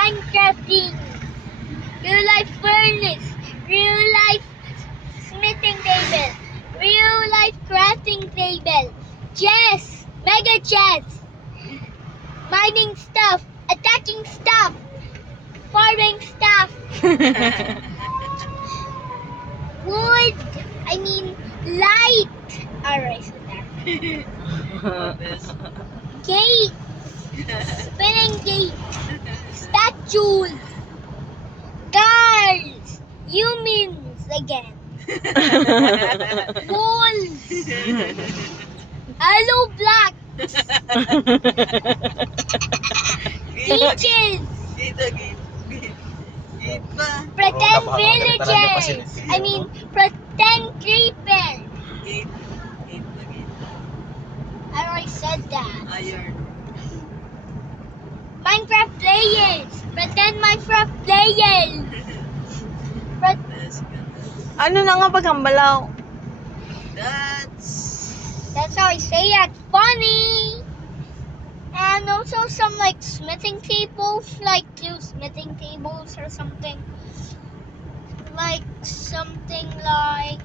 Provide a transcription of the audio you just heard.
Minecrafting, real life furnace, real life smithing table, real life crafting table, chess, mega chess, mining stuff, attacking stuff, farming stuff, wood, light. Alright, so that. Gate, spinning gate, statues, cars, humans again, walls, hello black, beaches, pretend villagers, pretend creepers. I already said that. Minecraft players, pretend Minecraft players. Ano na nga paghambalaw? That's how I say it. Funny. And also some like smithing tables, like 2 smithing tables or something. Like something like